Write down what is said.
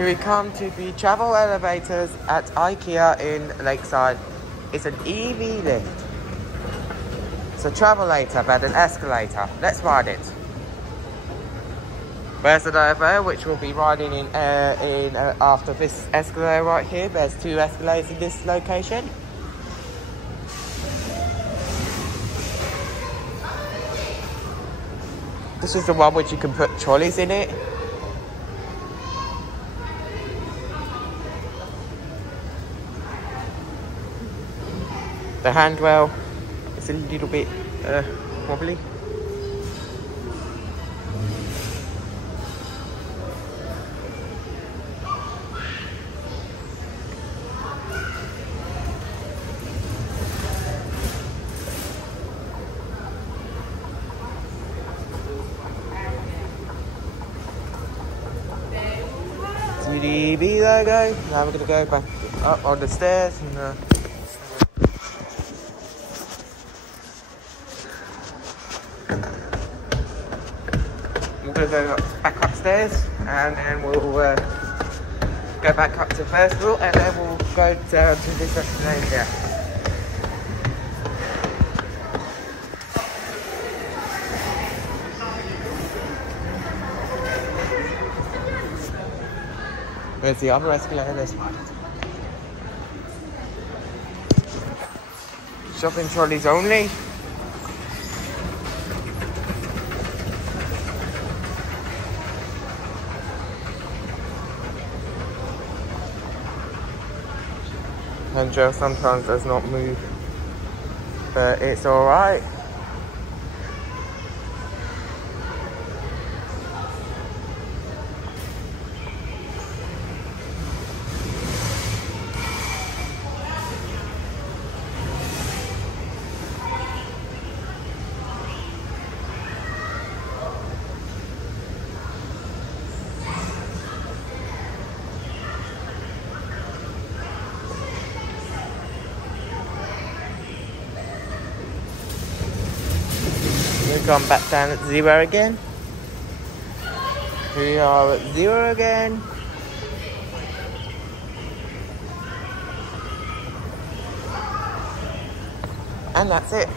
Here we come to the travel elevators at IKEA in Lakeside. It's an EV lift. It's a Travelator but an escalator. Let's ride it. There's an elevator which we'll be riding in after this escalator right here. There's two escalators in this location. This is the one which you can put trolleys in it. The handrail is a little bit wobbly. The EV logo. Now we're going to go back up on the stairs and we're going to go back upstairs and then we'll go back up to the first floor and then we'll go down to this escalator here. Where's the other escalator? This one. Shopping trolleys only. Handrail sometimes does not move, but it's alright. We've gone back down at 0 again. We are at 0 again. And that's it.